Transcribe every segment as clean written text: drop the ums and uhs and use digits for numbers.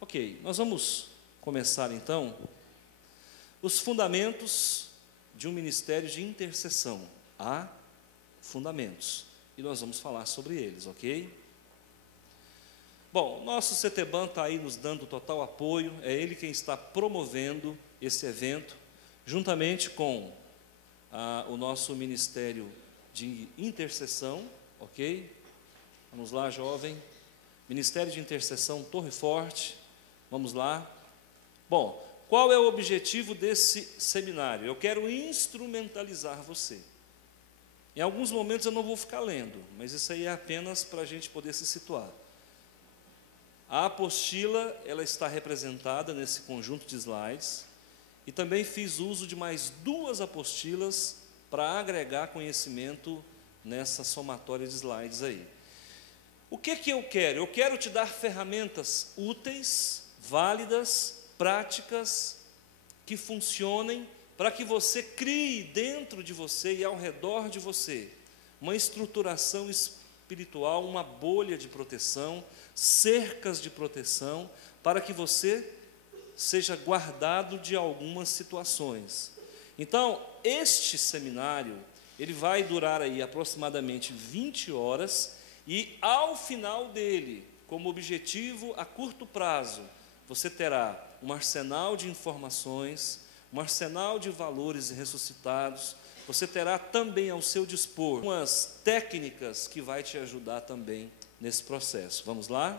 Ok, nós vamos começar então os fundamentos de um ministério de intercessão. Há fundamentos e nós vamos falar sobre eles, ok? Bom, nosso CETEBAN está aí nos dando total apoio, é ele quem está promovendo esse evento, juntamente com o nosso ministério de intercessão, ok? Vamos lá, jovem. Ministério de Intercessão Torre Forte. Vamos lá. Bom, qual é o objetivo desse seminário? Eu quero instrumentalizar você. Em alguns momentos eu não vou ficar lendo, mas isso aí é apenas para a gente poder se situar. A apostila, ela está representada nesse conjunto de slides, e também fiz uso de mais 2 apostilas para agregar conhecimento nessa somatória de slides aí. O que eu quero? Eu quero te dar ferramentas úteis, válidas, práticas, que funcionem para que você crie dentro de você e ao redor de você uma estruturação espiritual, uma bolha de proteção, cercas de proteção, para que você seja guardado de algumas situações. Então, este seminário, ele vai durar aí aproximadamente 20 horas, e ao final dele, como objetivo a curto prazo, você terá um arsenal de informações, um arsenal de valores ressuscitados. Você terá também ao seu dispor umas técnicas que vai te ajudar também nesse processo. Vamos lá?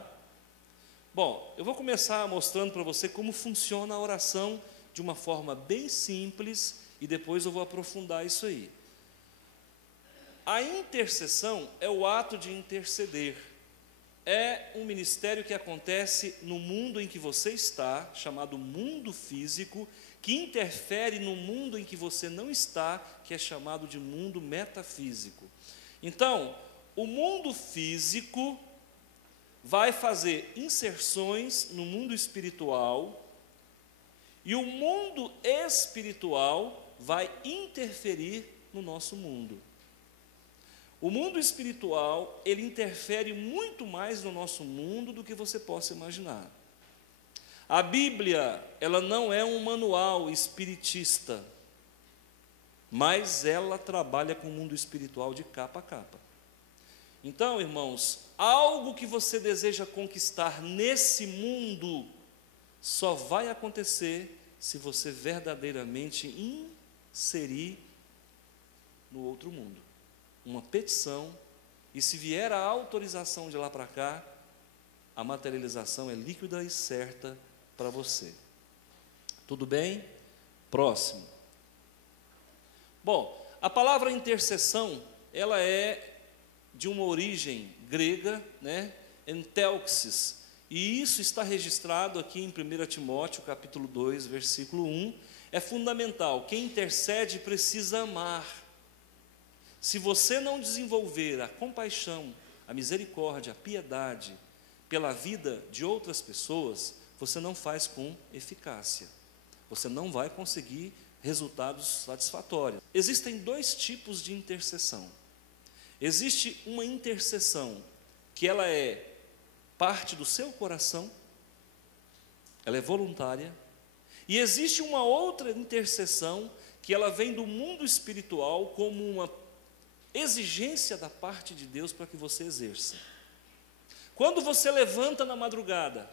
Bom, eu vou começar mostrando para você como funciona a oração de uma forma bem simples e depois eu vou aprofundar isso aí. A intercessão é o ato de interceder. É um ministério que acontece no mundo em que você está, chamado mundo físico, que interfere no mundo em que você não está, que é chamado de mundo metafísico. Então, o mundo físico vai fazer inserções no mundo espiritual, e o mundo espiritual vai interferir no nosso mundo. O mundo espiritual, ele interfere muito mais no nosso mundo do que você possa imaginar. A Bíblia, ela não é um manual espiritista, mas ela trabalha com o mundo espiritual de capa a capa. Então, irmãos, algo que você deseja conquistar nesse mundo só vai acontecer se você verdadeiramente inserir no outro mundo uma petição, e se vier a autorização de lá para cá, a materialização é líquida e certa para você. Tudo bem? Próximo. Bom, a palavra intercessão, ela é de uma origem grega, né? Entelxis, e isso está registrado aqui em 1 Timóteo, capítulo 2, versículo 1, é fundamental. Quem intercede precisa amar. Se você não desenvolver a compaixão, a misericórdia, a piedade pela vida de outras pessoas, você não faz com eficácia. Você não vai conseguir resultados satisfatórios. Existem 2 tipos de intercessão. Existe uma intercessão que ela é parte do seu coração, ela é voluntária, e existe uma outra intercessão que ela vem do mundo espiritual como uma exigência da parte de Deus para que você exerça. Quando você levanta na madrugada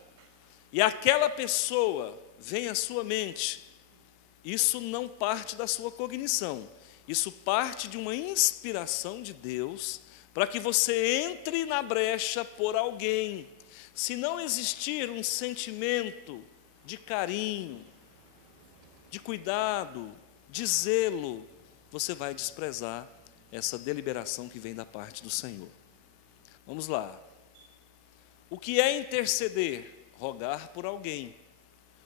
e aquela pessoa vem à sua mente, isso não parte da sua cognição, isso parte de uma inspiração de Deus para que você entre na brecha por alguém. Se não existir um sentimento de carinho, de cuidado, de zelo, você vai desprezar essa deliberação que vem da parte do Senhor. Vamos lá. O que é interceder? Rogar por alguém.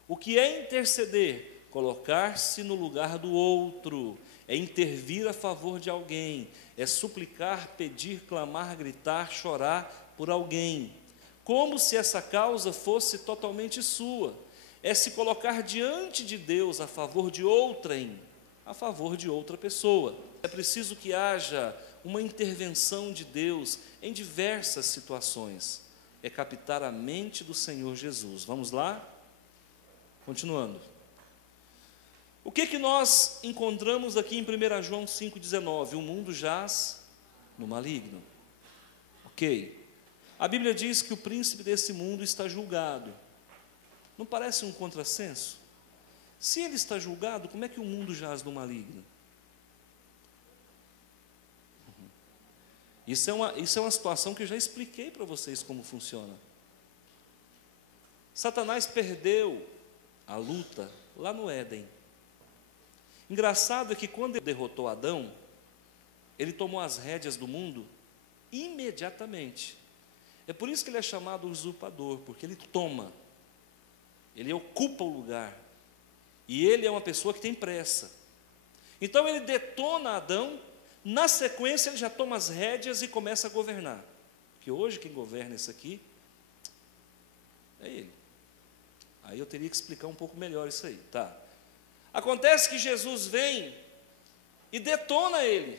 O que é interceder? Colocar-se no lugar do outro. é intervir a favor de alguém, é suplicar, pedir, clamar, gritar, chorar por alguém, como se essa causa fosse totalmente sua. É se colocar diante de Deus a favor de outrem, a favor de outra pessoa. É preciso que haja uma intervenção de Deus em diversas situações. É captar a mente do Senhor Jesus. Vamos lá? Continuando. O que nós encontramos aqui em 1 João 5,19? O mundo jaz no maligno. Ok. A Bíblia diz que o príncipe desse mundo está julgado. Não parece um contrassenso? Se ele está julgado, como é que o mundo jaz no maligno? Isso é uma situação que eu já expliquei para vocês como funciona. Satanás perdeu a luta lá no Éden. Engraçado é que quando ele derrotou Adão, ele tomou as rédeas do mundo imediatamente. É por isso que ele é chamado usurpador, porque ele toma, ele ocupa o lugar, e ele é uma pessoa que tem pressa. Então ele detona Adão, na sequência ele já toma as rédeas e começa a governar. Porque hoje quem governa isso aqui é ele. Aí eu teria que explicar um pouco melhor isso aí, tá? Acontece que Jesus vem e detona ele.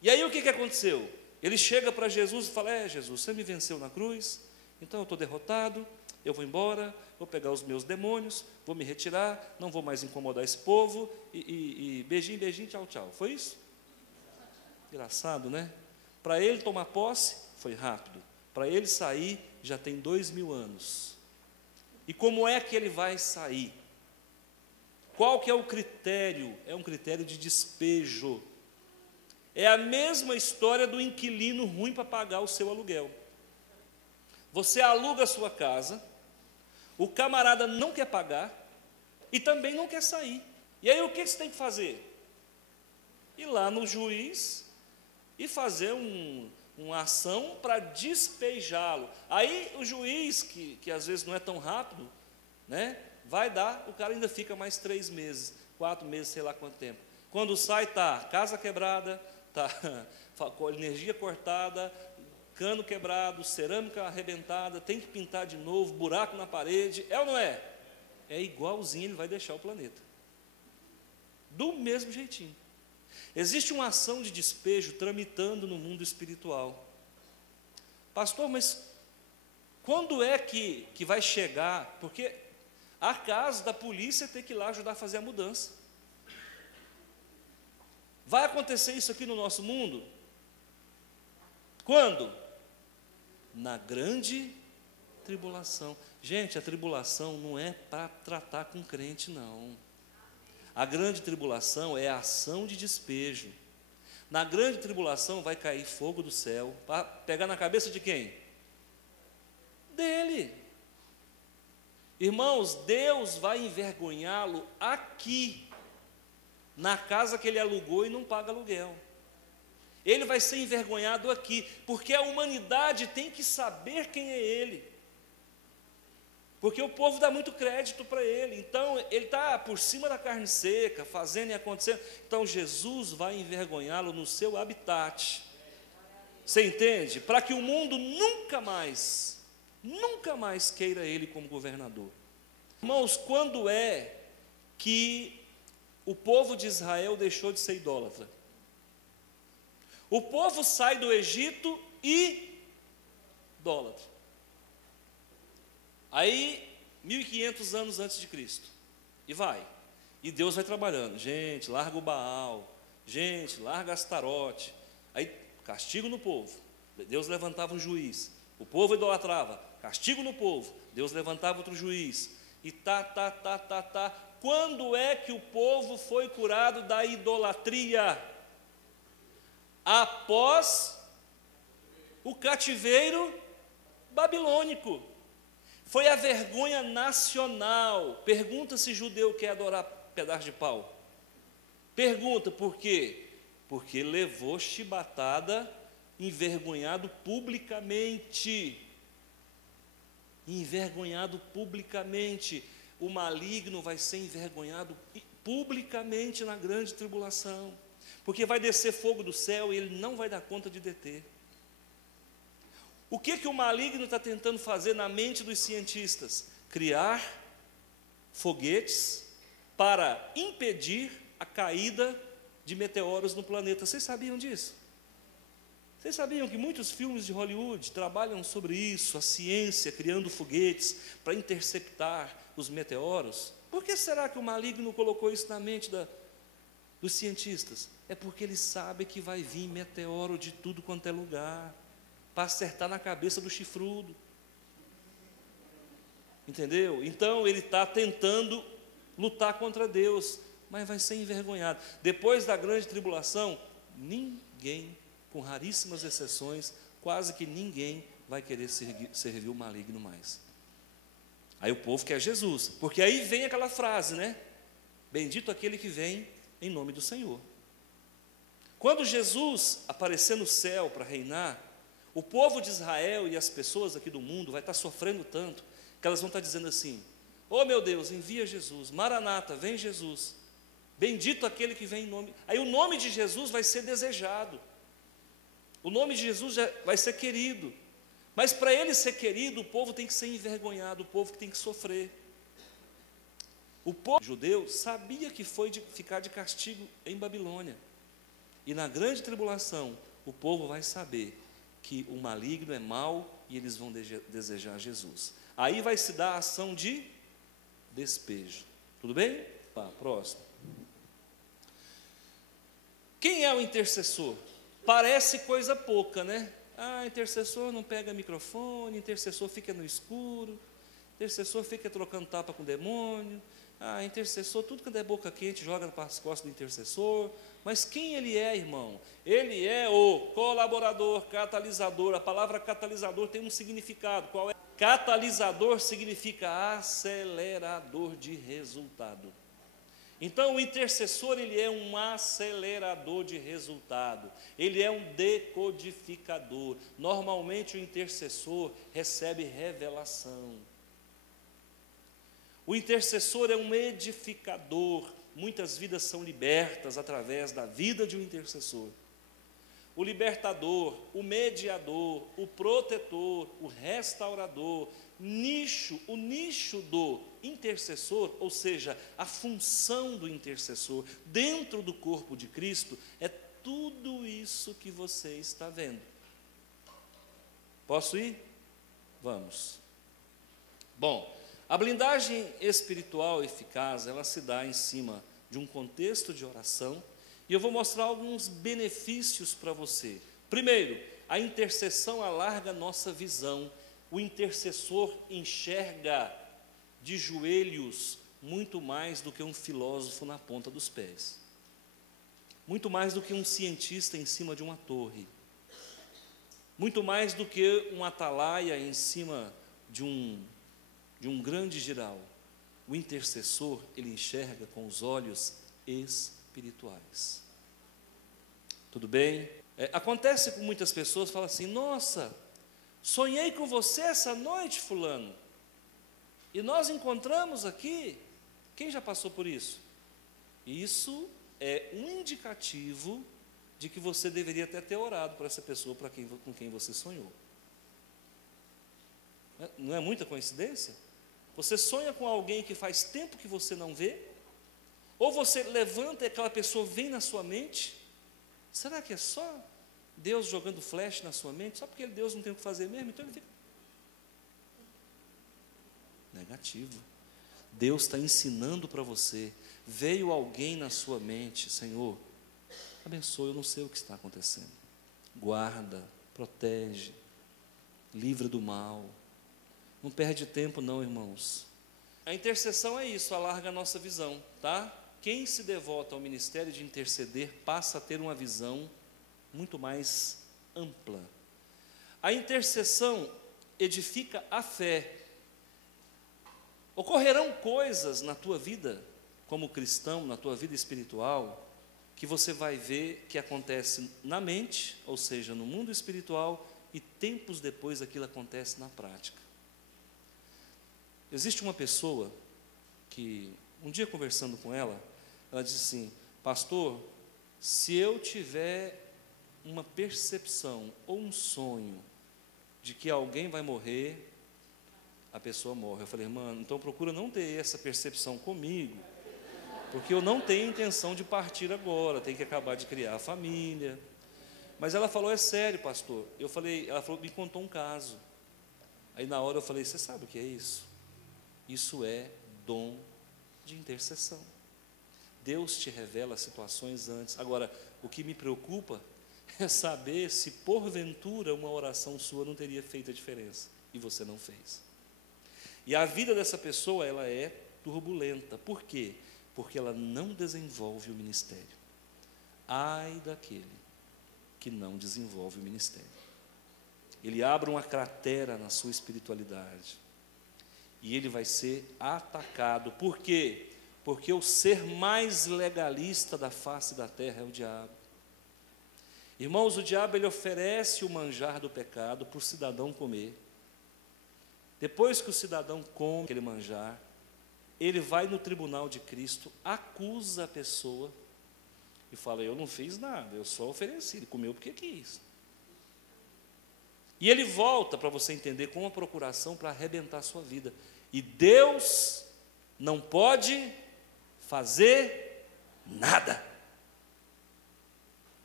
E aí o que aconteceu? Ele chega para Jesus e fala: Jesus, você me venceu na cruz, então eu estou derrotado, eu vou embora, vou pegar os meus demônios, vou me retirar, não vou mais incomodar esse povo, e beijinho, beijinho, tchau, tchau. Foi isso? Engraçado, né? Para ele tomar posse, foi rápido. Para ele sair, já tem 2000 anos. E como é que ele vai sair? Qual que é o critério? É um critério de despejo. É a mesma história do inquilino ruim para pagar o seu aluguel. Você aluga a sua casa, o camarada não quer pagar e também não quer sair. E aí o que você tem que fazer? Ir lá no juiz e fazer uma ação para despejá-lo. Aí o juiz, que às vezes não é tão rápido, né, vai dar, o cara ainda fica mais 3 meses, 4 meses, sei lá quanto tempo. Quando sai, está casa quebrada, está com energia cortada, cano quebrado, cerâmica arrebentada, tem que pintar de novo, buraco na parede, é ou não é? É igualzinho, ele vai deixar o planeta. Do mesmo jeitinho. Existe uma ação de despejo tramitando no mundo espiritual. Pastor, mas quando é que vai chegar? Porque há casos da polícia ter que ir lá ajudar a fazer a mudança. Vai acontecer isso aqui no nosso mundo? Quando? Na grande tribulação. Gente, a tribulação não é para tratar com crente, não. A grande tribulação é a ação de despejo. Na grande tribulação vai cair fogo do céu, para pegar na cabeça de quem? Dele. Irmãos, Deus vai envergonhá-lo aqui, na casa que ele alugou e não paga aluguel. Ele vai ser envergonhado aqui, porque a humanidade tem que saber quem é ele. Porque o povo dá muito crédito para ele. Então, ele está por cima da carne seca, fazendo e acontecendo. Então, Jesus vai envergonhá-lo no seu habitat. Você entende? Para que o mundo nunca mais queira ele como governador. Irmãos, quando é que o povo de Israel deixou de ser idólatra? O povo sai do Egito idólatra. Aí, 1500 anos antes de Cristo, e vai, e Deus vai trabalhando, gente, larga o Baal, gente, larga Astarote, aí castigo no povo, Deus levantava um juiz, o povo idolatrava, castigo no povo, Deus levantava outro juiz, e quando é que o povo foi curado da idolatria? Após o cativeiro babilônico. Foi a vergonha nacional. Pergunta se judeu quer adorar pedaço de pau. Pergunta por quê? Porque levou chibatada, envergonhado publicamente. Envergonhado publicamente. O maligno vai ser envergonhado publicamente na grande tribulação, porque vai descer fogo do céu e ele não vai dar conta de deter. O que o maligno está tentando fazer na mente dos cientistas? Criar foguetes para impedir a caída de meteoros no planeta. Vocês sabiam disso? Vocês sabiam que muitos filmes de Hollywood trabalham sobre isso, a ciência criando foguetes para interceptar os meteoros? Por que será que o maligno colocou isso na mente dos cientistas? É porque ele sabe que vai vir meteoro de tudo quanto é lugar, para acertar na cabeça do chifrudo. Entendeu? Então ele está tentando lutar contra Deus, mas vai ser envergonhado. Depois da grande tribulação, ninguém, com raríssimas exceções, quase que ninguém vai querer servir o maligno mais. Aí o povo quer Jesus, porque aí vem aquela frase, né? Bendito aquele que vem em nome do Senhor. Quando Jesus aparecer no céu para reinar, o povo de Israel e as pessoas aqui do mundo vai estar sofrendo tanto, que elas vão estar dizendo assim: oh meu Deus, envia Jesus, Maranata, vem Jesus, bendito aquele que vem em nome. Aí o nome de Jesus vai ser desejado, o nome de Jesus já vai ser querido, mas para ele ser querido, o povo tem que ser envergonhado, o povo que tem que sofrer. O povo judeu sabia que foi de ficar de castigo em Babilônia, e na grande tribulação, o povo vai saber que o maligno é mau e eles vão desejar Jesus. Aí vai se dar a ação de despejo. Tudo bem? Tá, próximo. Quem é o intercessor? Parece coisa pouca, né? Ah, intercessor não pega microfone, intercessor fica no escuro, intercessor fica trocando tapa com o demônio. Ah, intercessor, tudo que é boca quente joga para as costas do intercessor. Mas quem ele é, irmão? Ele é o colaborador, catalisador. A palavra catalisador tem um significado. Qual é? Catalisador significa acelerador de resultado. Então o intercessor, ele é um acelerador de resultado. Ele é um decodificador. Normalmente o intercessor recebe revelação. O intercessor é um edificador. Muitas vidas são libertas através da vida de um intercessor. O libertador, o mediador, o protetor, o restaurador, o nicho do intercessor, ou seja, a função do intercessor dentro do corpo de Cristo, é tudo isso que você está vendo. Posso ir? Vamos. Bom, a blindagem espiritual eficaz, ela se dá em cima de um contexto de oração, e eu vou mostrar alguns benefícios para você. Primeiro, a intercessão alarga nossa visão. O intercessor enxerga de joelhos muito mais do que um filósofo na ponta dos pés, muito mais do que um cientista em cima de uma torre, muito mais do que um atalaia em cima de um grande giral. O intercessor, ele enxerga com os olhos espirituais. Tudo bem? Acontece com muitas pessoas, falam assim: nossa, sonhei com você essa noite, fulano, e nós encontramos aqui. Quem já passou por isso? Isso é um indicativo de que você deveria até ter orado por essa pessoa com quem você sonhou. Não é muita coincidência? Você sonha com alguém que faz tempo que você não vê, ou você levanta e aquela pessoa vem na sua mente. Será que é só Deus jogando flash na sua mente? Só porque Deus não tem o que fazer mesmo? Então ele fica negativo. Deus está ensinando para você. Veio alguém na sua mente: Senhor, abençoe, eu não sei o que está acontecendo. Guarda, protege, livra do mal. Não perde tempo não, irmãos. A intercessão é isso, alarga a nossa visão, tá? Quem se devota ao ministério de interceder passa a ter uma visão muito mais ampla. A intercessão edifica a fé. Ocorrerão coisas na tua vida, como cristão, na tua vida espiritual, que você vai ver que acontece na mente, ou seja, no mundo espiritual, e tempos depois aquilo acontece na prática. Existe uma pessoa que, um dia conversando com ela, Ela disse assim: pastor, se eu tiver uma percepção ou um sonho de que alguém vai morrer, a pessoa morre. Eu falei: mano, então procura não ter essa percepção comigo, porque eu não tenho intenção de partir agora, tenho que acabar de criar a família. Mas ela falou: é sério, pastor. Ela falou, me contou um caso. Aí na hora eu falei: você sabe o que é isso? Isso é dom de intercessão. Deus te revela situações antes. Agora, o que me preocupa é saber se porventura uma oração sua não teria feito a diferença e você não fez. E a vida dessa pessoa, ela é turbulenta. Por quê? Porque ela não desenvolve o ministério. Ai daquele que não desenvolve o ministério. Ele abre uma cratera na sua espiritualidade e ele vai ser atacado. Por quê? Porque o ser mais legalista da face da terra é o diabo. Irmãos, o diabo, ele oferece o manjar do pecado para o cidadão comer. Depois que o cidadão come aquele manjar, ele vai no tribunal de Cristo, acusa a pessoa e fala: eu não fiz nada, eu só ofereci, ele comeu porque quis. E ele volta, para você entender, com uma procuração para arrebentar a sua vida. E Deus não pode fazer nada.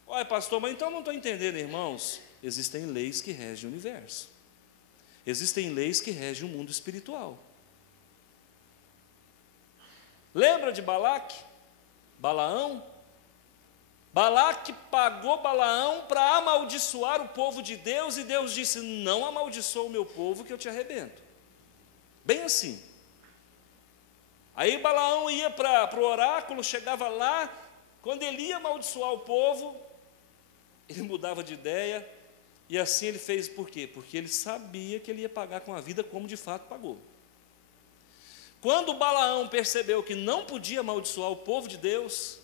Olha, pastor, mas então não estou entendendo, irmãos. Existem leis que regem o universo. Existem leis que regem o mundo espiritual. Lembra de Balaque? Balaão? Balaque pagou Balaão para amaldiçoar o povo de Deus, e Deus disse: não amaldiçoa o meu povo que eu te arrebento. Bem assim. Aí Balaão ia para o oráculo, chegava lá, quando ele ia amaldiçoar o povo, ele mudava de ideia, e assim ele fez. Por quê? Porque ele sabia que ele ia pagar com a vida, como de fato pagou. Quando Balaão percebeu que não podia amaldiçoar o povo de Deus,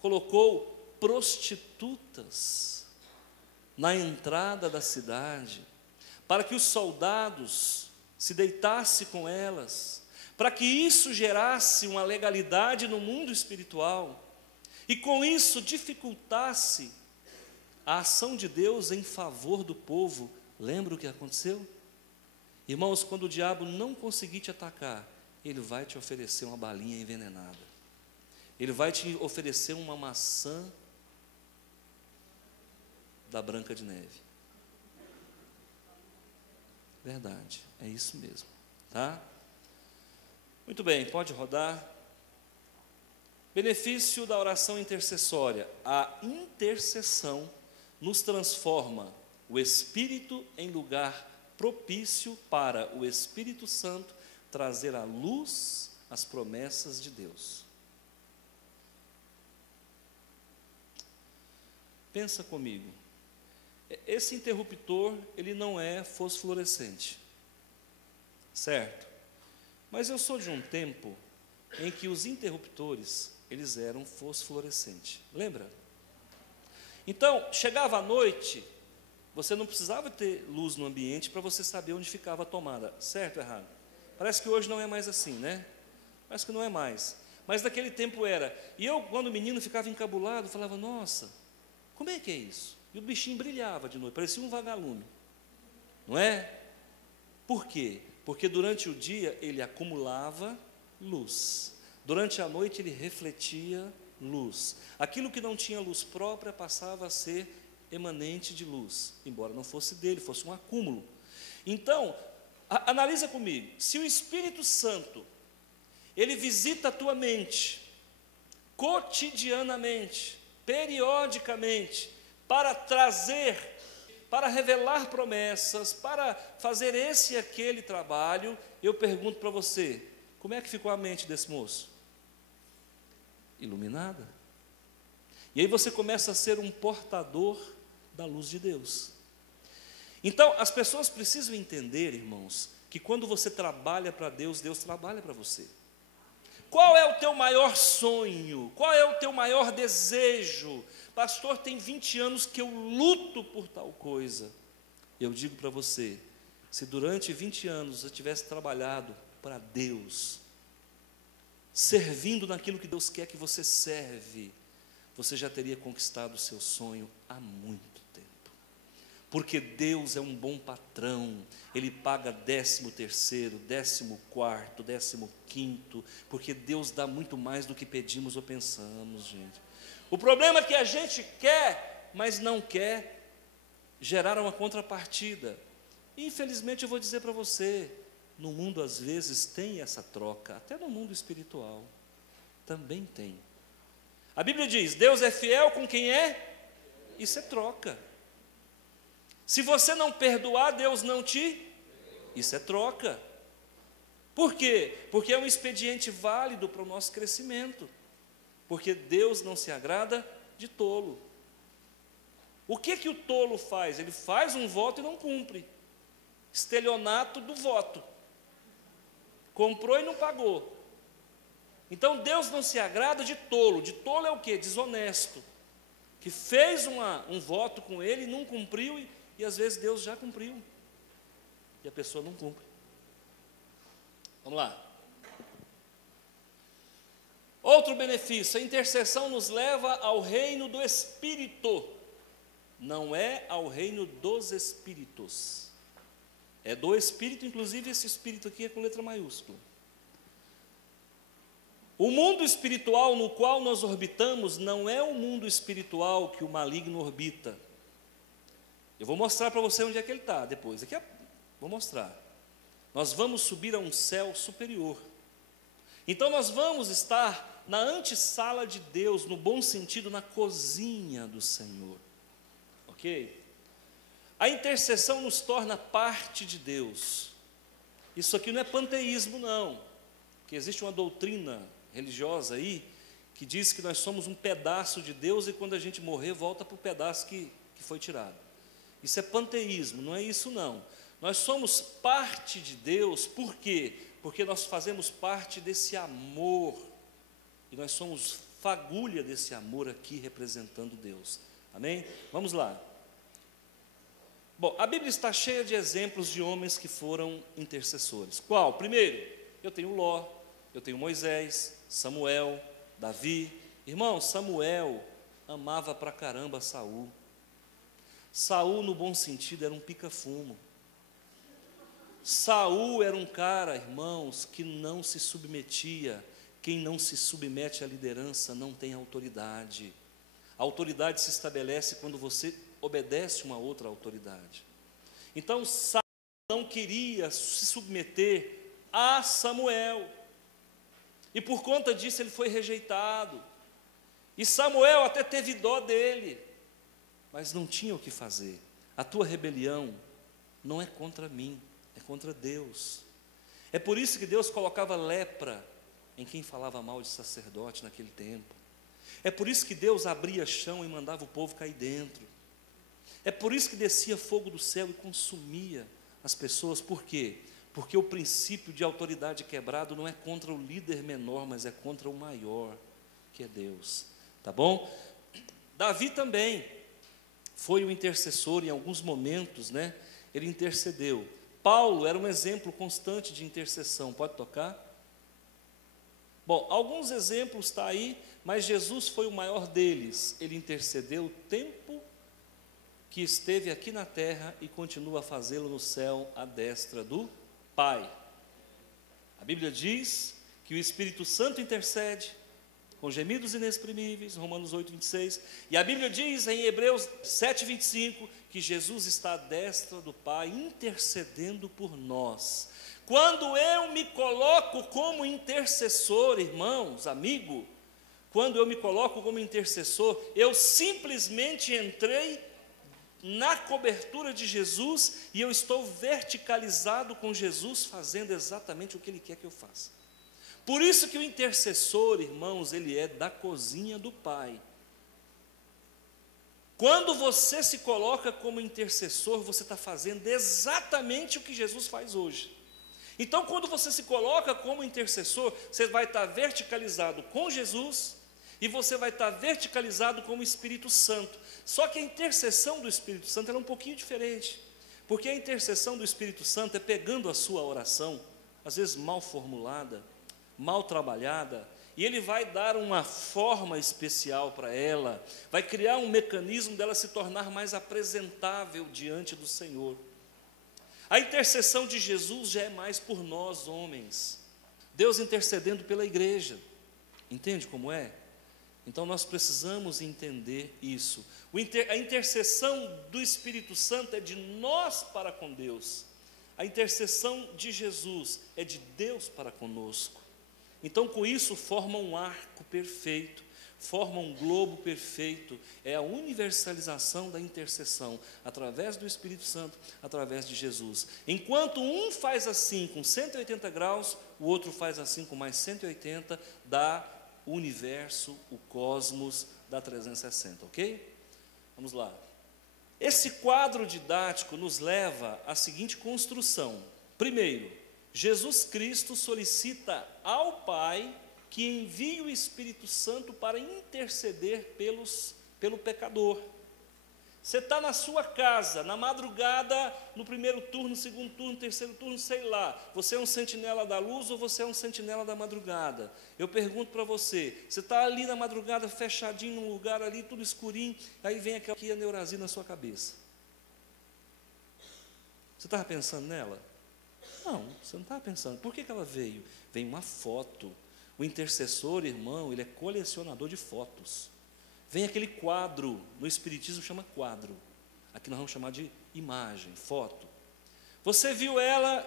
colocou prostitutas na entrada da cidade, para que os soldados se deitassem com elas, para que isso gerasse uma legalidade no mundo espiritual, e com isso dificultasse a ação de Deus em favor do povo. Lembra o que aconteceu? Irmãos, quando o diabo não conseguir te atacar, ele vai te oferecer uma balinha envenenada. Ele vai te oferecer uma maçã da Branca de Neve. Verdade, é isso mesmo, tá? Muito bem, pode rodar. Benefício da oração intercessória. A intercessão nos transforma o Espírito em lugar propício para o Espírito Santo trazer à luz as promessas de Deus. Pensa comigo. Esse interruptor, ele não é fosforescente, certo? Mas eu sou de um tempo em que os interruptores, eles eram fosforescentes. Lembra? Então, chegava à noite, você não precisava ter luz no ambiente para você saber onde ficava a tomada. Certo ou errado? Parece que hoje não é mais assim, né? Parece que não é mais. Mas naquele tempo era. E eu, quando o menino ficava encabulado, falava: nossa, como é que é isso? E o bichinho brilhava de noite, parecia um vagalume. Não é? Por quê? Porque durante o dia ele acumulava luz. Durante a noite ele refletia luz. Aquilo que não tinha luz própria passava a ser emanente de luz, embora não fosse dele, fosse um acúmulo. Então, analisa comigo. Se o Espírito Santo, ele visita a tua mente, cotidianamente, periodicamente, para trazer, para revelar promessas, para fazer esse e aquele trabalho, eu pergunto para você: como é que ficou a mente desse moço? Iluminada. E aí você começa a ser um portador da luz de Deus. Então, as pessoas precisam entender, irmãos, que quando você trabalha para Deus, Deus trabalha para você. Qual é o teu maior sonho? Qual é o teu maior desejo? Pastor, tem 20 anos que eu luto por tal coisa. Eu digo para você, se durante 20 anos eu tivesse trabalhado para Deus, servindo naquilo que Deus quer que você serve, você já teria conquistado o seu sonho há muito tempo. Porque Deus é um bom patrão, Ele paga 13º, 14º, 15º, porque Deus dá muito mais do que pedimos ou pensamos, gente. O problema é que a gente quer, mas não quer gerar uma contrapartida. Infelizmente eu vou dizer para você, no mundo às vezes tem essa troca, até no mundo espiritual, também tem. A Bíblia diz, Deus é fiel com quem é, isso é troca. Se você não perdoar, Deus não te, isso é troca. Por quê? Porque é um expediente válido para o nosso crescimento, porque Deus não se agrada de tolo. O que o tolo faz? Ele faz um voto e não cumpre, estelionato do voto, comprou e não pagou. Então Deus não se agrada de tolo é o quê? Desonesto, que fez um voto com Ele e não cumpriu, e às vezes Deus já cumpriu, e a pessoa não cumpre. Vamos lá. Outro benefício, a intercessão nos leva ao reino do Espírito, não é ao reino dos Espíritos, é do Espírito, inclusive esse Espírito aqui é com letra maiúscula. O mundo espiritual no qual nós orbitamos não é o mundo espiritual que o maligno orbita. Eu vou mostrar para você onde é que ele está depois, vou mostrar. Nós vamos subir a um céu superior. Então nós vamos estar na antessala de Deus, no bom sentido, na cozinha do Senhor. Ok? A intercessão nos torna parte de Deus. Isso aqui não é panteísmo, não. Porque existe uma doutrina religiosa aí, que diz que nós somos um pedaço de Deus e quando a gente morrer, volta para o pedaço que foi tirado. Isso é panteísmo, não é isso não. Nós somos parte de Deus, por quê? Porque nós fazemos parte desse amor, e nós somos fagulha desse amor aqui, representando Deus. Amém? Vamos lá. Bom, a Bíblia está cheia de exemplos de homens que foram intercessores. Qual? Primeiro, eu tenho Ló, eu tenho Moisés, Samuel, Davi. Irmão, Samuel amava pra caramba Saul. Saul, no bom sentido, era um pica-fumo. Saul era um cara, irmãos, que não se submetia. Quem não se submete à liderança não tem autoridade. A autoridade se estabelece quando você obedece uma outra autoridade. Então Saul não queria se submeter a Samuel, e por conta disso ele foi rejeitado, e Samuel até teve dó dele, mas não tinha o que fazer. A tua rebelião não é contra mim, é contra Deus. É por isso que Deus colocava lepra em quem falava mal de sacerdote naquele tempo. É por isso que Deus abria chão e mandava o povo cair dentro. É por isso que descia fogo do céu e consumia as pessoas. Por quê? Porque o princípio de autoridade quebrado não é contra o líder menor, mas é contra o maior, que é Deus. Tá bom? Davi também foi o intercessor em alguns momentos, né? Ele intercedeu. Paulo era um exemplo constante de intercessão. Pode tocar? Bom, alguns exemplos está aí, mas Jesus foi o maior deles. Ele intercedeu o tempo que esteve aqui na terra e continua a fazê-lo no céu, à destra do Pai. A Bíblia diz que o Espírito Santo intercede com gemidos inexprimíveis, Romanos 8, 26, e a Bíblia diz em Hebreus 7, 25, que Jesus está à destra do Pai, intercedendo por nós. Quando eu me coloco como intercessor, irmãos, amigo, quando eu me coloco como intercessor, eu simplesmente entrei na cobertura de Jesus, e eu estou verticalizado com Jesus, fazendo exatamente o que Ele quer que eu faça. Por isso que o intercessor, irmãos, ele é da cozinha do Pai. Quando você se coloca como intercessor, você está fazendo exatamente o que Jesus faz hoje. Então, quando você se coloca como intercessor, você vai estar verticalizado com Jesus, e você vai estar verticalizado com o Espírito Santo. Só que a intercessão do Espírito Santo é um pouquinho diferente, porque a intercessão do Espírito Santo é pegando a sua oração, às vezes mal formulada, mal trabalhada, e Ele vai dar uma forma especial para ela, vai criar um mecanismo dela se tornar mais apresentável diante do Senhor. A intercessão de Jesus já é mais por nós, homens. Deus intercedendo pela igreja. Entende como é? Então nós precisamos entender isso. A intercessão do Espírito Santo é de nós para com Deus. A intercessão de Jesus é de Deus para conosco. Então com isso forma um arco perfeito, forma um globo perfeito. É a universalização da intercessão, através do Espírito Santo, através de Jesus. Enquanto um faz assim com 180 graus, o outro faz assim com mais 180, dá o universo, o cosmos, dá 360, ok? Vamos lá. Esse quadro didático nos leva à seguinte construção. Primeiro, Jesus Cristo solicita ao Pai que envie o Espírito Santo para interceder pelo pecador. Você está na sua casa, na madrugada, no primeiro turno, segundo turno, terceiro turno, sei lá. Você é um sentinela da luz ou você é um sentinela da madrugada? Eu pergunto para você, você está ali na madrugada, fechadinho num lugar ali, tudo escurinho, aí vem aquela neurasia na sua cabeça. Você estava pensando nela? Não, você não estava pensando. Por que ela veio? Vem uma foto. O intercessor, irmão, ele é colecionador de fotos. Vem aquele quadro, no Espiritismo chama quadro, aqui nós vamos chamar de imagem, foto. Você viu ela,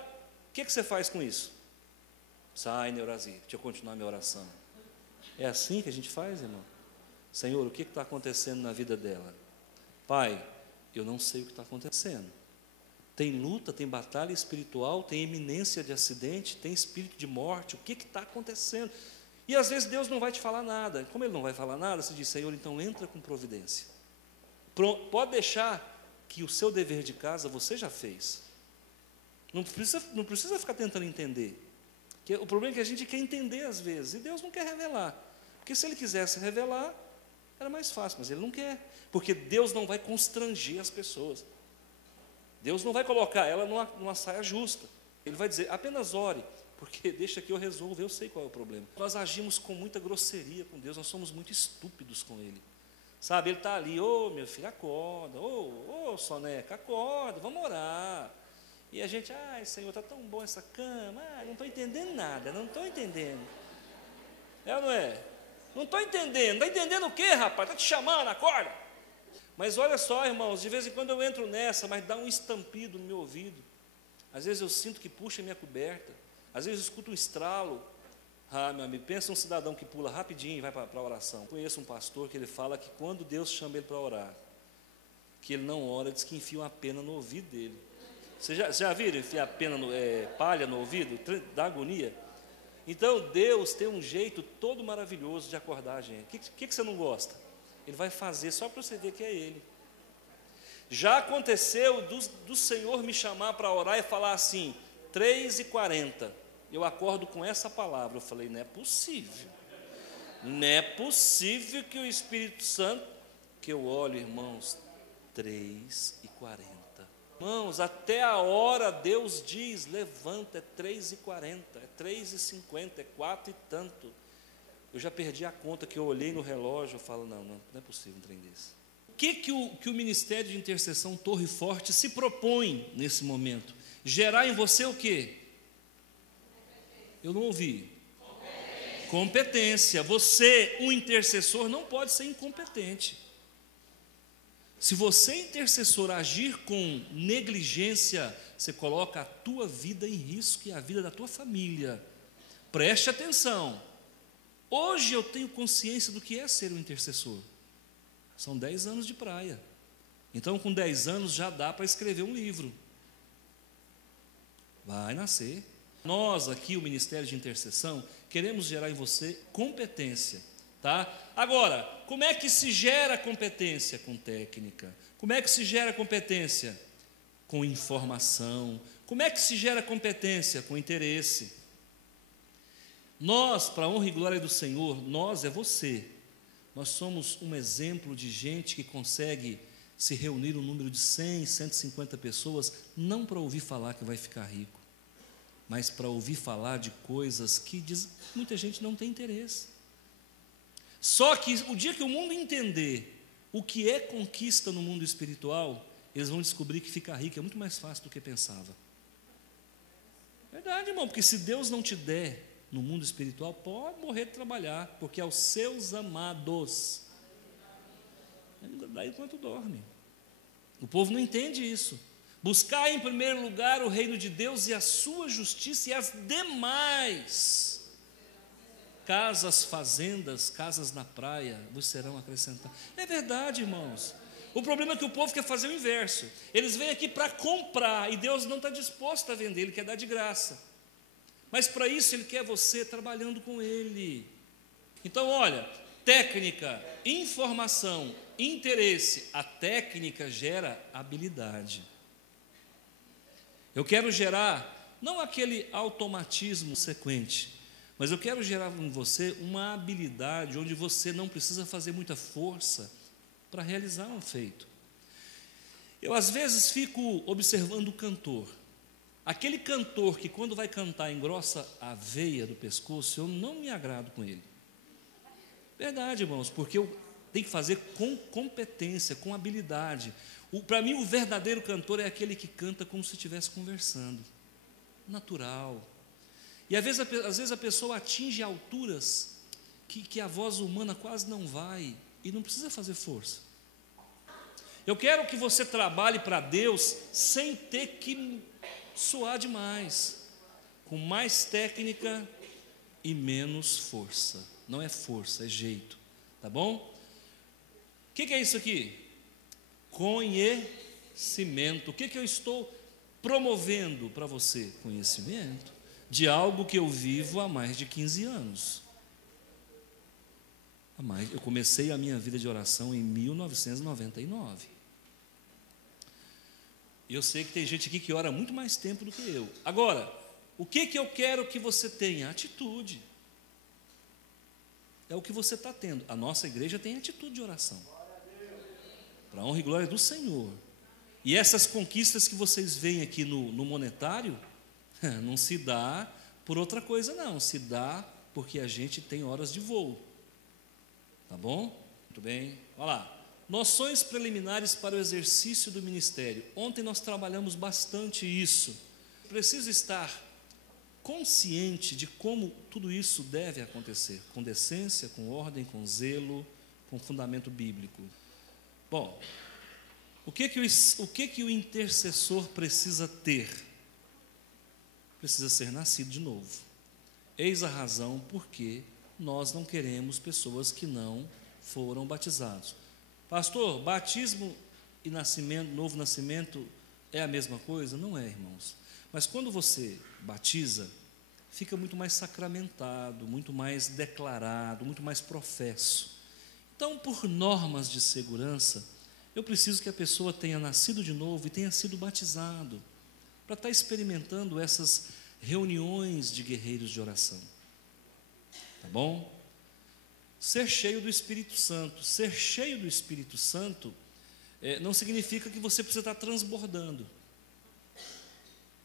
o que você faz com isso? Sai, neurasia, deixa eu continuar a minha oração. É assim que a gente faz, irmão? Senhor, o que está acontecendo na vida dela? Pai, eu não sei o que está acontecendo. Tem luta, tem batalha espiritual, tem iminência de acidente, tem espírito de morte, o que está acontecendo? E às vezes Deus não vai te falar nada. Como Ele não vai falar nada, você diz, Senhor, então entra com providência. Pode deixar que o seu dever de casa você já fez. Não precisa ficar tentando entender. Porque o problema é que a gente quer entender às vezes, e Deus não quer revelar. Porque se Ele quisesse revelar, era mais fácil, mas Ele não quer. Porque Deus não vai constranger as pessoas. Deus não vai colocar ela numa saia justa. Ele vai dizer, apenas ore. Porque deixa que eu resolvo, eu sei qual é o problema. Nós agimos com muita grosseria com Deus, nós somos muito estúpidos com Ele. Sabe, Ele está ali, meu filho, acorda, soneca, acorda, vamos orar. E a gente, Senhor, está tão bom essa cama, não estou entendendo nada, não estou entendendo. É ou não é? Não estou entendendo, está entendendo o quê, rapaz? Está te chamando, acorda. Mas olha só, irmãos, de vez em quando eu entro nessa, mas dá um estampido no meu ouvido. Às vezes eu sinto que puxa a minha coberta. Às vezes eu escuto um estralo. Meu amigo, pensa um cidadão que pula rapidinho e vai para a oração. Conheço um pastor que ele fala que quando Deus chama ele para orar, que ele não ora, diz que enfia uma pena no ouvido dele. Você já viram enfiar palha no ouvido? Dá agonia. Então Deus tem um jeito todo maravilhoso de acordar a gente. O que você não gosta? Ele vai fazer só para você ver que é Ele. Já aconteceu do Senhor me chamar para orar e falar assim, 3h40, eu acordo com essa palavra. Eu falei, não é possível. Não é possível que o Espírito Santo, que eu olho, irmãos, 3h40. Irmãos, até a hora Deus diz, levanta, é 3h40, é 3h50, é 4 e tanto. Eu já perdi a conta, que eu olhei no relógio, eu falo, não é possível um trem desse. O que o Ministério de Intercessão Torre Forte se propõe nesse momento? Gerar em você o quê? Eu não ouvi. Competência. Você, um intercessor, não pode ser incompetente. Se você, intercessor, agir com negligência, você coloca a tua vida em risco e a vida da tua família. Preste atenção. Hoje eu tenho consciência do que é ser um intercessor. São 10 anos de praia. Então, com 10 anos já dá para escrever um livro. Vai nascer. Nós aqui, o Ministério de Intercessão, queremos gerar em você competência, tá? Agora, como é que se gera competência? Com técnica. Como é que se gera competência? Com informação. Como é que se gera competência? Com interesse. Nós, para a honra e glória do Senhor, nós é você. Nós somos um exemplo de gente que consegue se reunir um número de 100, 150 pessoas, não para ouvir falar que vai ficar rico, mas para ouvir falar de coisas que muita gente não tem interesse. Só que o dia que o mundo entender o que é conquista no mundo espiritual, eles vão descobrir que ficar rico é muito mais fácil do que pensava. Verdade, irmão, porque se Deus não te der no mundo espiritual, pode morrer de trabalhar, porque aos seus amados, dá enquanto dorme. O povo não entende isso. Buscar em primeiro lugar o reino de Deus e a sua justiça, e as demais casas, fazendas, casas na praia vos serão acrescentadas. É verdade, irmãos. O problema é que o povo quer fazer o inverso. Eles vêm aqui para comprar, e Deus não está disposto a vender, Ele quer dar de graça. Mas para isso Ele quer você trabalhando com Ele. Então olha, técnica, informação, interesse. A técnica gera habilidade. Eu quero gerar, não aquele automatismo sequente, mas eu quero gerar em você uma habilidade onde você não precisa fazer muita força para realizar um feito. Eu às vezes fico observando o cantor. Aquele cantor que quando vai cantar engrossa a veia do pescoço, eu não me agrado com ele. Verdade, irmãos, porque eu tenho que fazer com competência, com habilidade. Para mim, o verdadeiro cantor é aquele que canta como se estivesse conversando, natural. E às vezes a pessoa atinge alturas que a voz humana quase não vai, e não precisa fazer força. Eu quero que você trabalhe para Deus sem ter que suar demais, com mais técnica e menos força. Não é força, é jeito, tá bom? O que é isso aqui? Conhecimento. O que eu estou promovendo para você? Conhecimento de algo que eu vivo há mais de 15 anos. Eu comecei a minha vida de oração em 1999. Eu sei que tem gente aqui que ora muito mais tempo do que eu. Agora, o que eu quero que você tenha? Atitude. É o que você está tendo. A nossa igreja tem atitude de oração, para a honra e glória do Senhor. E essas conquistas que vocês veem aqui no monetário, não se dá por outra coisa não, se dá porque a gente tem horas de voo. Tá bom? Muito bem. Olha lá. Noções preliminares para o exercício do ministério. Ontem nós trabalhamos bastante isso. Preciso estar consciente de como tudo isso deve acontecer, com decência, com ordem, com zelo, com fundamento bíblico. Bom, o que o intercessor precisa ter? Precisa ser nascido de novo. Eis a razão por que nós não queremos pessoas que não foram batizados. Pastor, batismo e nascimento, novo nascimento é a mesma coisa? Não é, irmãos. Mas quando você batiza, fica muito mais sacramentado, muito mais declarado, muito mais professo. Então, por normas de segurança, eu preciso que a pessoa tenha nascido de novo e tenha sido batizado, para estar experimentando essas reuniões de guerreiros de oração. Tá bom? Ser cheio do Espírito Santo. Ser cheio do Espírito Santo não significa que você precisa estar transbordando,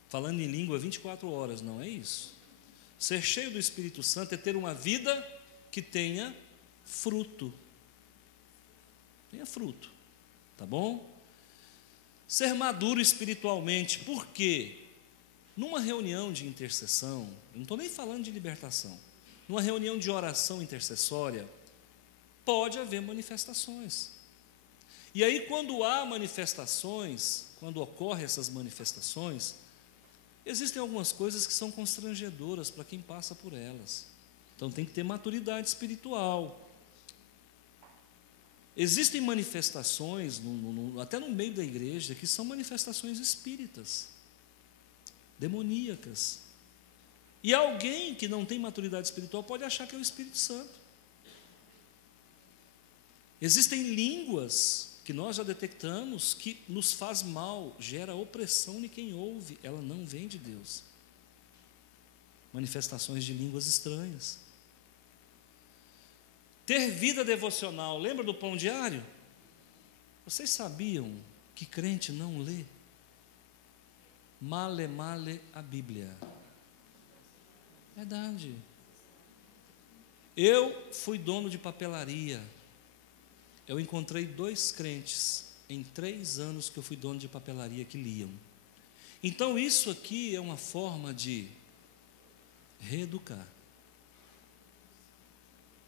falando em língua 24 horas, não é isso. Ser cheio do Espírito Santo é ter uma vida que tenha fruto. Tenha fruto, tá bom? Ser maduro espiritualmente, por quê? Numa reunião de intercessão, não estou nem falando de libertação, numa reunião de oração intercessória, pode haver manifestações. E aí, quando há manifestações, quando ocorrem essas manifestações, existem algumas coisas que são constrangedoras para quem passa por elas. Então, tem que ter maturidade espiritual. Existem manifestações, até no meio da igreja, que são manifestações espíritas, demoníacas. E alguém que não tem maturidade espiritual pode achar que é o Espírito Santo. Existem línguas que nós já detectamos que nos faz mal, gera opressão em quem ouve, ela não vem de Deus. Manifestações de línguas estranhas. Ter vida devocional, lembra do pão diário? Vocês sabiam que crente não lê? Male a Bíblia. Verdade. Eu fui dono de papelaria. Eu encontrei 2 crentes em 3 anos que eu fui dono de papelaria que liam. Então isso aqui é uma forma de reeducar.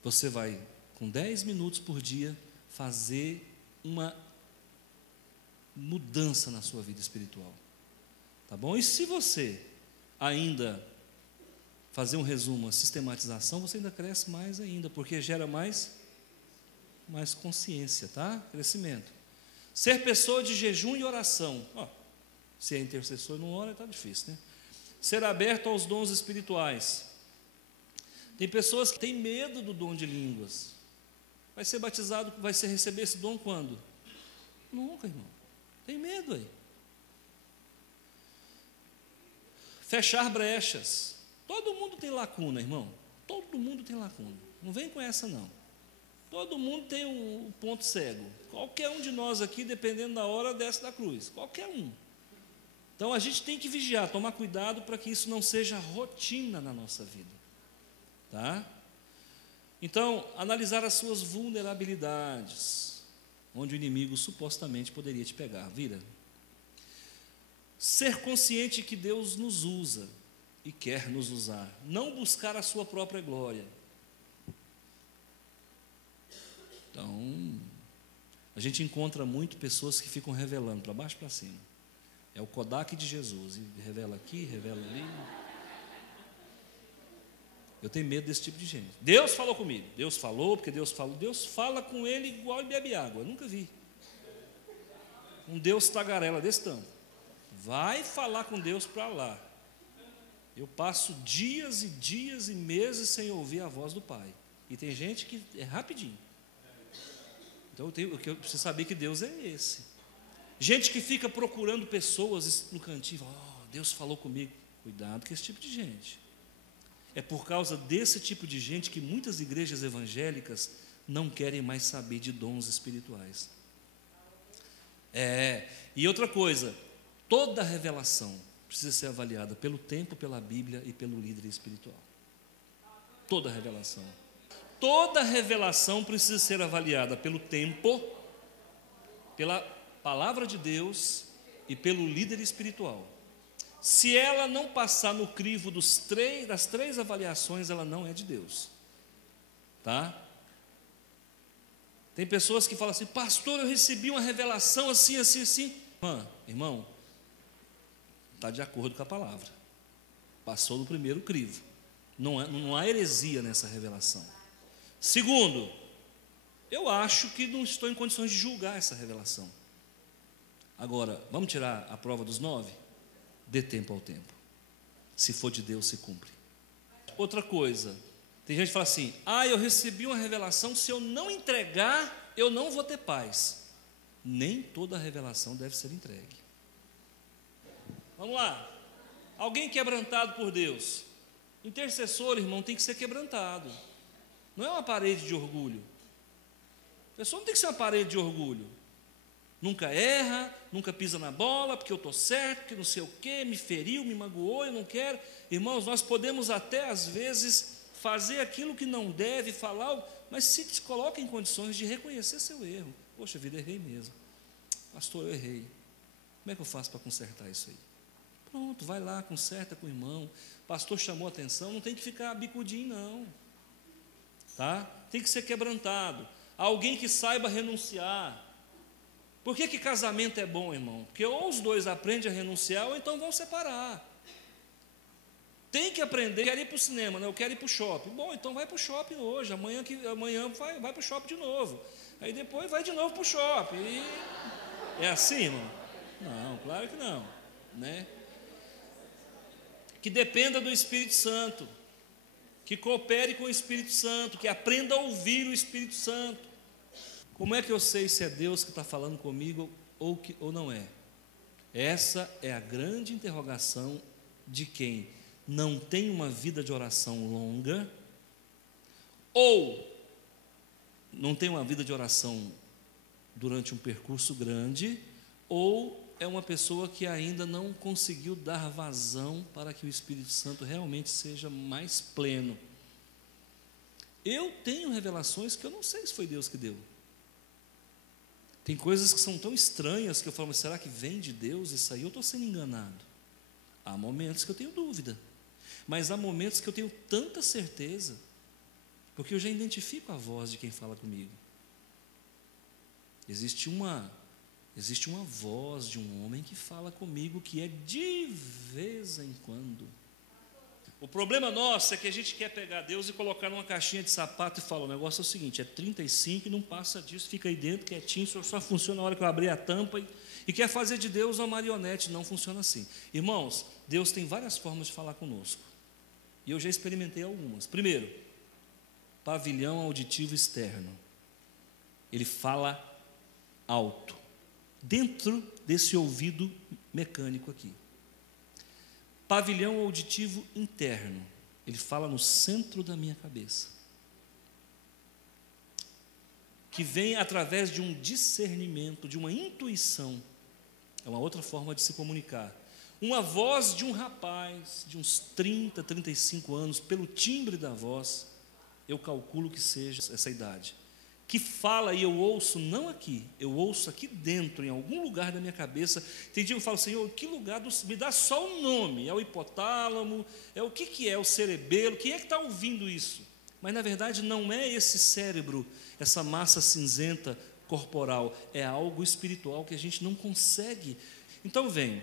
Você vai, com 10 minutos por dia, fazer uma mudança na sua vida espiritual. Tá bom? E se você ainda fazer um resumo, a sistematização, você ainda cresce mais ainda, porque gera mais consciência, tá? Crescimento. Ser pessoa de jejum e oração. Se é intercessor e não ora, está difícil, né? Ser aberto aos dons espirituais. Tem pessoas que têm medo do dom de línguas. Vai ser batizado, vai ser receber esse dom quando? Nunca, irmão. Tem medo aí. Fechar brechas. Todo mundo tem lacuna, irmão. Todo mundo tem lacuna. Não vem com essa, não. Todo mundo tem um ponto cego. Qualquer um de nós aqui, dependendo da hora, desce da cruz. Qualquer um. Então, a gente tem que vigiar, tomar cuidado para que isso não seja rotina na nossa vida. Tá? Então, analisar as suas vulnerabilidades, onde o inimigo supostamente poderia te pegar. Vira. Ser consciente que Deus nos usa e quer nos usar. Não buscar a sua própria glória. Então, a gente encontra muito pessoas que ficam revelando para baixo e para cima. É o Kodak de Jesus, e revela aqui, revela ali. Eu tenho medo desse tipo de gente. Deus falou comigo, Deus falou, porque Deus falou. Deus fala com ele igual ele bebe água, eu nunca vi. Um Deus tagarela desse tanto. Vai falar com Deus para lá. Eu passo dias e dias e meses sem ouvir a voz do Pai. E tem gente que é rapidinho. Então eu preciso saber que Deus é esse. Gente que fica procurando pessoas no cantinho. Deus falou comigo. Cuidado com esse tipo de gente. É por causa desse tipo de gente que muitas igrejas evangélicas não querem mais saber de dons espirituais. E outra coisa, toda revelação precisa ser avaliada pelo tempo, pela Bíblia e pelo líder espiritual. Toda revelação. Toda revelação precisa ser avaliada pelo tempo, pela palavra de Deus e pelo líder espiritual. Se ela não passar no crivo das 3 avaliações, ela não é de Deus. Tá? Tem pessoas que falam assim: pastor, eu recebi uma revelação assim, assim, assim. Irmão, está de acordo com a palavra. Passou no primeiro crivo. Não há heresia nessa revelação. Segundo, eu acho que não estou em condições de julgar essa revelação. Agora, vamos tirar a prova dos 9? Dê tempo ao tempo. Se for de Deus, se cumpre. Outra coisa, tem gente que fala assim: eu recebi uma revelação, se eu não entregar, eu não vou ter paz. Nem toda revelação deve ser entregue. Vamos lá. Alguém quebrantado por Deus. Intercessor, irmão, tem que ser quebrantado. Não é uma parede de orgulho. A pessoa não tem que ser uma parede de orgulho. Nunca erra, nunca pisa na bola, porque eu estou certo, que não sei o quê, me feriu, me magoou, eu não quero. Irmãos, nós podemos até às vezes fazer aquilo que não deve, falar, mas se coloca em condições de reconhecer seu erro. Poxa vida, errei mesmo. Pastor, eu errei. Como é que eu faço para consertar isso aí? Pronto, vai lá, conserta com o irmão. Pastor chamou a atenção, não tem que ficar bicudinho não. Tá? Tem que ser quebrantado. Alguém que saiba renunciar. Por que casamento é bom, irmão? Porque ou os dois aprendem a renunciar, ou então vão separar. Tem que aprender. Eu quero ir para o cinema, né? Eu quero ir para o shopping. Bom, então vai para o shopping hoje. Amanhã vai para o shopping de novo. Aí depois vai de novo para o shopping. É assim, irmão? Não, claro que não. Né? Que dependa do Espírito Santo. Que coopere com o Espírito Santo. Que aprenda a ouvir o Espírito Santo. Como é que eu sei se é Deus que está falando comigo ou não é? Essa é a grande interrogação de quem não tem uma vida de oração longa, ou não tem uma vida de oração durante um percurso grande, ou é uma pessoa que ainda não conseguiu dar vazão para que o Espírito Santo realmente seja mais pleno. Eu tenho revelações que eu não sei se foi Deus que deu. Tem coisas que são tão estranhas que eu falo, mas será que vem de Deus isso aí? Eu estou sendo enganado. Há momentos que eu tenho dúvida, mas há momentos que eu tenho tanta certeza, porque eu já identifico a voz de quem fala comigo. Existe uma voz de um homem que fala comigo, que é de vez em quando. O problema nosso é que a gente quer pegar Deus e colocar numa caixinha de sapato e falar, o negócio é o seguinte, é 35 e não passa disso, fica aí dentro quietinho, só funciona na hora que eu abrir a tampa, e quer fazer de Deus uma marionete. Não funciona assim. Irmãos, Deus tem várias formas de falar conosco, e eu já experimentei algumas. Primeiro, pavilhão auditivo externo. Ele fala alto, dentro desse ouvido mecânico aqui. Pavilhão auditivo interno, ele fala no centro da minha cabeça, que vem através de um discernimento, de uma intuição. É uma outra forma de se comunicar. Uma voz de um rapaz de uns 30, 35 anos, pelo timbre da voz, eu calculo que seja essa idade, que fala e eu ouço não aqui, eu ouço aqui dentro, em algum lugar da minha cabeça. Tem dia que eu falo, Senhor, que lugar, me dá só o nome, é o hipotálamo, é o que é o cerebelo, quem é que está ouvindo isso? Mas na verdade não é esse cérebro, essa massa cinzenta corporal, é algo espiritual que a gente não consegue. Então vem,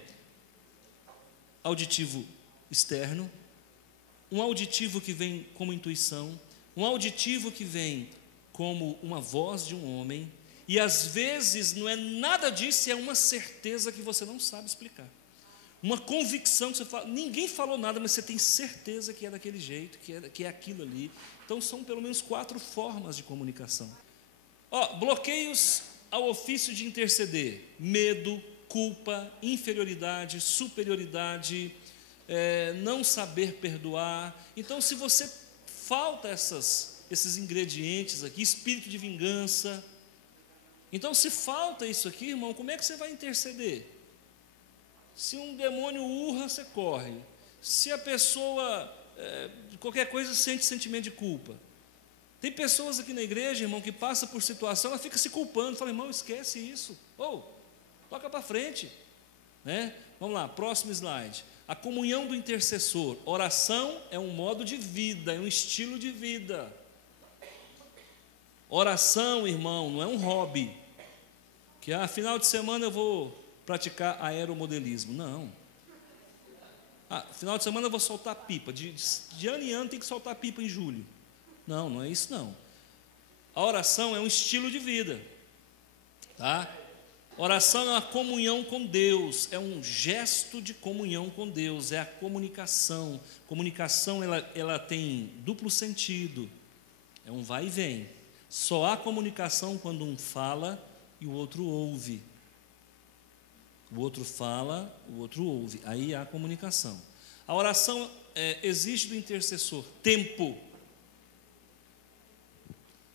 auditivo externo, um auditivo que vem como intuição, um auditivo que vem como uma voz de um homem, e às vezes não é nada disso, é uma certeza que você não sabe explicar, uma convicção que você fala, ninguém falou nada, mas você tem certeza que é daquele jeito, que é aquilo ali. Então são pelo menos 4 formas de comunicação. Bloqueios ao ofício de interceder: medo, culpa, inferioridade, superioridade, não saber perdoar. Então, se você falta esses ingredientes aqui, espírito de vingança, então se falta isso aqui, irmão, como é que você vai interceder? Se um demônio urra, você corre. Se a pessoa, qualquer coisa, sente sentimento de culpa. Tem pessoas aqui na igreja, irmão, que passa por situação, ela fica se culpando, fala, irmão, esquece isso, toca para frente, né? Vamos lá, próximo slide. A comunhão do intercessor. Oração é um modo de vida, é um estilo de vida. Oração, irmão, não é um hobby, que final de semana eu vou praticar aeromodelismo. Não. Final de semana eu vou soltar pipa, de ano em ano tem que soltar pipa em julho. Não, não é isso não. A oração é um estilo de vida, tá? Oração é uma comunhão com Deus, é um gesto de comunhão com Deus, é a comunicação. Comunicação, ela tem duplo sentido, é um vai e vem. Só há comunicação quando um fala e o outro ouve. O outro fala, o outro ouve, aí há comunicação. A oração exige do intercessor tempo.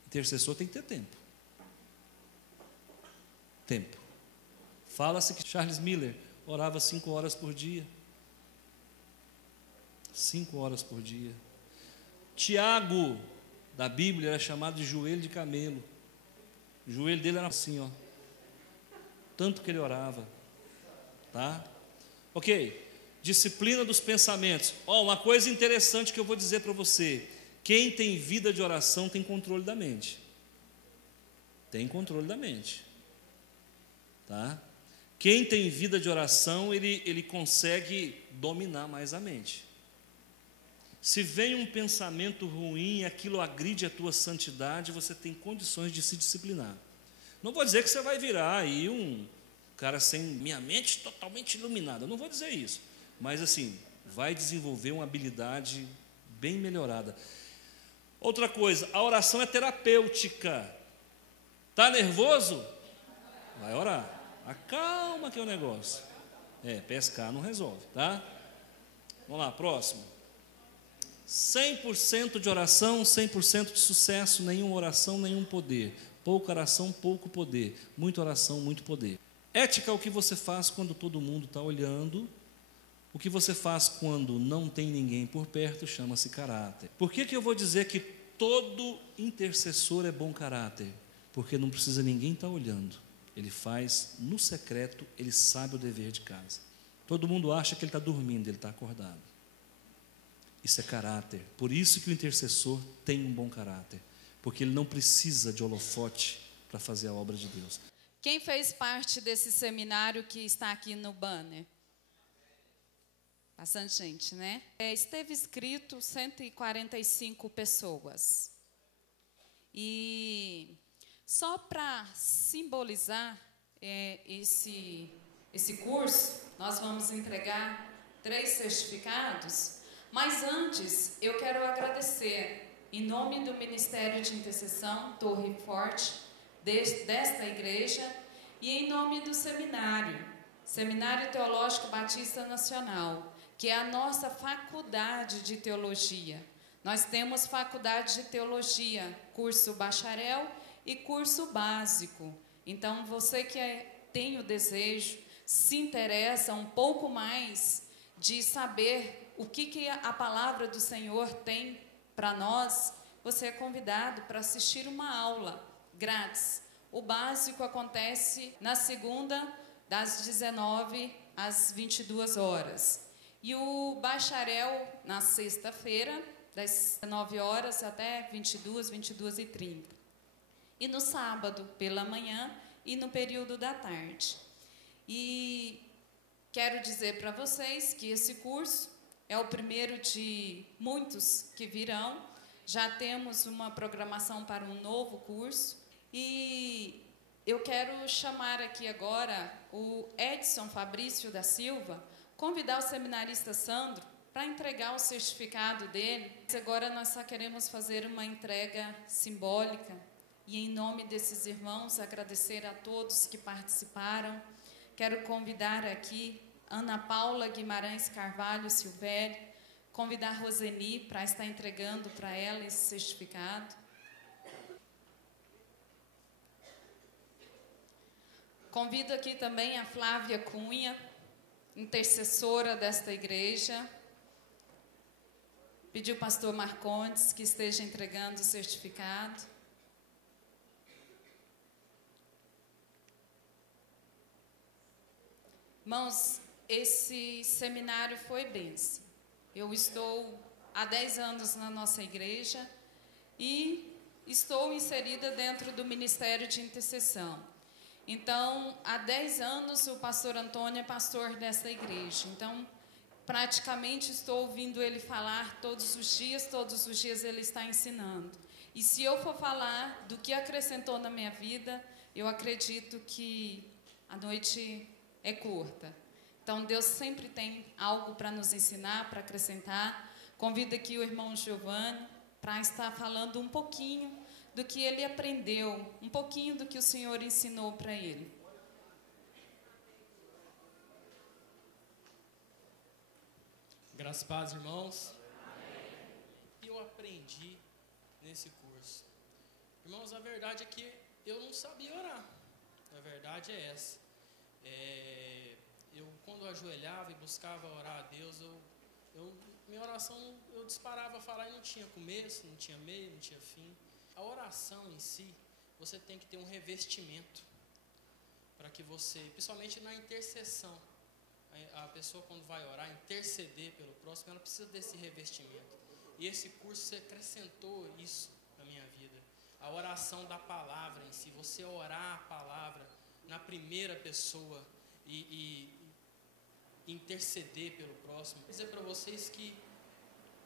Intercessor tem que ter tempo. Tempo. Fala-se que Charles Miller orava 5 horas por dia. 5 horas por dia. Tiago, da Bíblia, era chamado de joelho de camelo. O joelho dele era assim, tanto que ele orava. Tá? Ok. Disciplina dos pensamentos. Uma coisa interessante que eu vou dizer para você: quem tem vida de oração tem controle da mente. Tem controle da mente. Tá? Quem tem vida de oração, ele consegue dominar mais a mente. Se vem um pensamento ruim e aquilo agride a tua santidade, você tem condições de se disciplinar. Não vou dizer que você vai virar aí um cara sem minha mente totalmente iluminada, não vou dizer isso, mas assim, vai desenvolver uma habilidade bem melhorada. Outra coisa, a oração é terapêutica. Está nervoso? Vai orar. Acalma que é o negócio. Pescar não resolve, tá? Vamos lá, próximo. 100% de oração, 100% de sucesso. Nenhuma oração, nenhum poder. Pouca oração, pouco poder. Muita oração, muito poder. Ética é o que você faz quando todo mundo está olhando. O que você faz quando não tem ninguém por perto chama-se caráter. Por que eu vou dizer que todo intercessor é bom caráter? Porque não precisa ninguém estar olhando. Ele faz no secreto, ele sabe o dever de casa. Todo mundo acha que ele está dormindo, ele está acordado. Isso é caráter. Por isso que o intercessor tem um bom caráter. Porque ele não precisa de holofote para fazer a obra de Deus. Quem fez parte desse seminário que está aqui no banner? Bastante gente, né? Esteve escrito 145 pessoas. E só para simbolizar esse curso, nós vamos entregar 3 certificados. Mas antes, eu quero agradecer, em nome do Ministério de Intercessão, Torre Forte, desta igreja, e em nome do Seminário Teológico Batista Nacional, que é a nossa faculdade de teologia. Nós temos faculdade de teologia, curso bacharel e curso básico. Então, você que tem o desejo, se interessa um pouco mais de saber o que a palavra do Senhor tem para nós, você é convidado para assistir uma aula grátis. O básico acontece na segunda, das 19 às 22 horas. E o bacharel, na sexta-feira, das 19 horas até 22h30. E no sábado, pela manhã e no período da tarde. E quero dizer para vocês que esse curso é o primeiro de muitos que virão. Já temos uma programação para um novo curso. E eu quero chamar aqui agora o Edson Fabrício da Silva, convidar o seminarista Sandro para entregar o certificado dele. Agora nós só queremos fazer uma entrega simbólica e, em nome desses irmãos, agradecer a todos que participaram. Quero convidar aqui Ana Paula Guimarães Carvalho Silvério, convidar Roseni para estar entregando para ela esse certificado. Convido aqui também a Flávia Cunha, intercessora desta igreja. Pediu o pastor Marcondes que esteja entregando o certificado. Irmãos, esse seminário foi bênção. Eu estou há 10 anos na nossa igreja e estou inserida dentro do Ministério de Intercessão. Então, há 10 anos o pastor Antônio é pastor dessa igreja. Então, praticamente estou ouvindo ele falar todos os dias ele está ensinando. E se eu for falar do que acrescentou na minha vida, eu acredito que a noite é curta. Então, Deus sempre tem algo para nos ensinar, para acrescentar. Convido aqui o irmão Giovanni para estar falando um pouquinho do que ele aprendeu, um pouquinho do que o Senhor ensinou para ele. Graças a Deus, irmãos. Eu aprendi nesse curso. Irmãos, a verdade é que eu não sabia orar. A verdade é essa. Eu quando ajoelhava e buscava orar a Deus, minha oração eu disparava a falar e não tinha começo, não tinha meio, não tinha fim. A oração em si, você tem que ter um revestimento para que você, principalmente na intercessão, a pessoa quando vai orar, interceder pelo próximo, ela precisa desse revestimento. E esse curso acrescentou isso na minha vida. A oração da palavra em si, você orar a palavra na primeira pessoa e interceder pelo próximo. Vou dizer para vocês que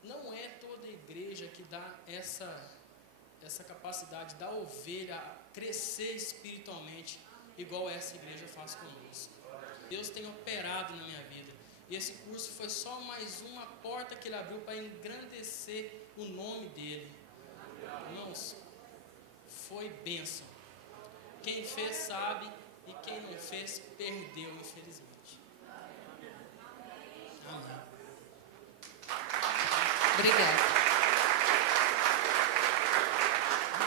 não é toda igreja que dá essa capacidade da ovelha crescer espiritualmente, igual essa igreja faz conosco. Deus tem operado na minha vida. E esse curso foi só mais uma porta que ele abriu para engrandecer o nome dele. Irmãos, foi bênção. Quem fez sabe, e quem não fez, perdeu, infelizmente. Amém. Obrigada.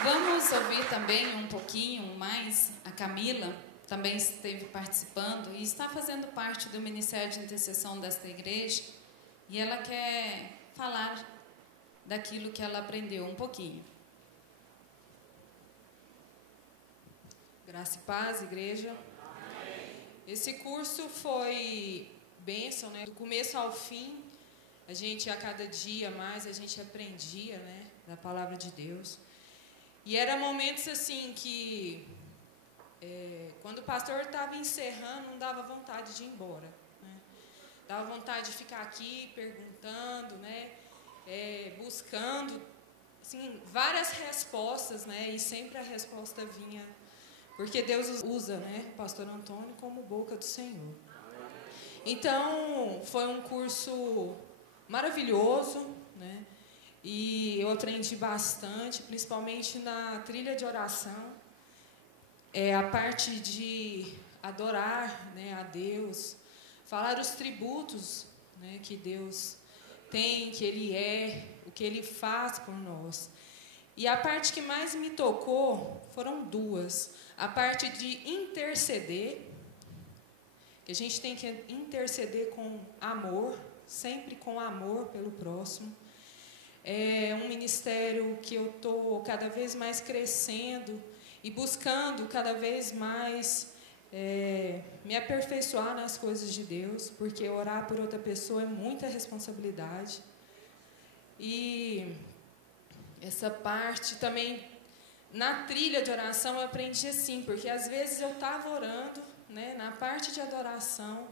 Vamos ouvir também um pouquinho mais a Camila, também esteve participando e está fazendo parte do Ministério de Intercessão desta igreja, e ela quer falar daquilo que ela aprendeu um pouquinho. Graça e paz, igreja. Amém. Esse curso foi bênção, né? Do começo ao fim, a gente, a cada dia mais, a gente aprendia, né, da palavra de Deus. E eram momentos assim que, quando o pastor estava encerrando, não dava vontade de ir embora, né? Dava vontade de ficar aqui perguntando, né, buscando assim, várias respostas, né, e sempre a resposta vinha, porque Deus usa, né, o pastor Antônio como boca do Senhor. Então, foi um curso maravilhoso, né? E eu aprendi bastante, principalmente na trilha de oração, a parte de adorar, né, a Deus, falar os tributos, né, que Deus tem, que Ele é, o que Ele faz por nós. E a parte que mais me tocou foram duas. A parte de interceder, que a gente tem que interceder com amor, sempre com amor pelo próximo. É um ministério que eu estou cada vez mais crescendo e buscando cada vez mais me aperfeiçoar nas coisas de Deus, porque orar por outra pessoa é muita responsabilidade. E essa parte também, na trilha de oração, eu aprendi assim, porque às vezes eu estava orando, né, na parte de adoração,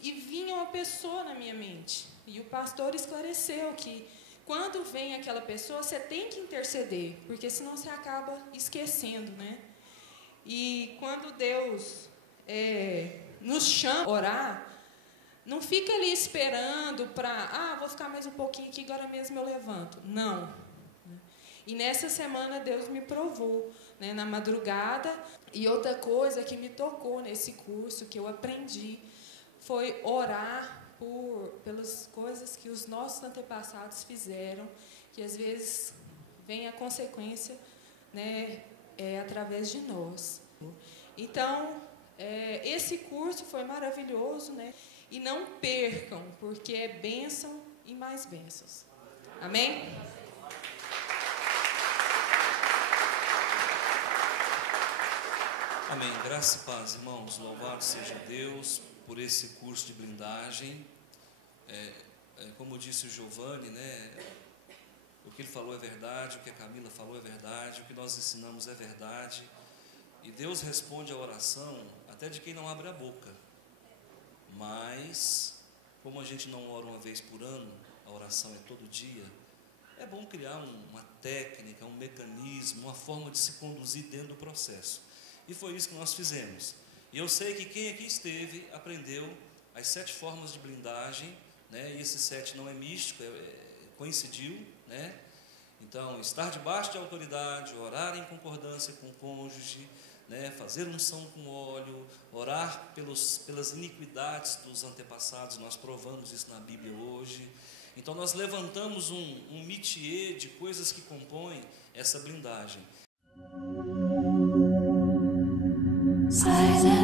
e vinha uma pessoa na minha mente. E o pastor esclareceu que quando vem aquela pessoa, você tem que interceder, porque senão você acaba esquecendo, né? E quando Deus nos chama a orar, não fica ali esperando para, vou ficar mais um pouquinho aqui, agora mesmo eu levanto. Não. E nessa semana Deus me provou, né, na madrugada. E outra coisa que me tocou nesse curso, que eu aprendi, foi orar pelas coisas que os nossos antepassados fizeram, que às vezes vem a consequência, né, através de nós. Então, esse curso foi maravilhoso, né? E não percam, porque é bênção e mais bênçãos. Amém? Amém. Graça e paz, irmãos. Louvado seja Deus por esse curso de blindagem. Como disse o Giovanni, né, o que ele falou é verdade, o que a Camila falou é verdade, o que nós ensinamos é verdade. E Deus responde à oração até de quem não abre a boca. Mas, como a gente não ora uma vez por ano, a oração é todo dia, é bom criar uma técnica, um mecanismo, uma forma de se conduzir dentro do processo. E foi isso que nós fizemos. E eu sei que quem aqui esteve aprendeu as 7 formas de blindagem, né? E esse 7 não é místico, coincidiu, né? Então, estar debaixo de autoridade, orar em concordância com o cônjuge, né? Fazer unção com óleo, orar pelas iniquidades dos antepassados. Nós provamos isso na Bíblia hoje. Então, nós levantamos um métier de coisas que compõem essa blindagem. Silence.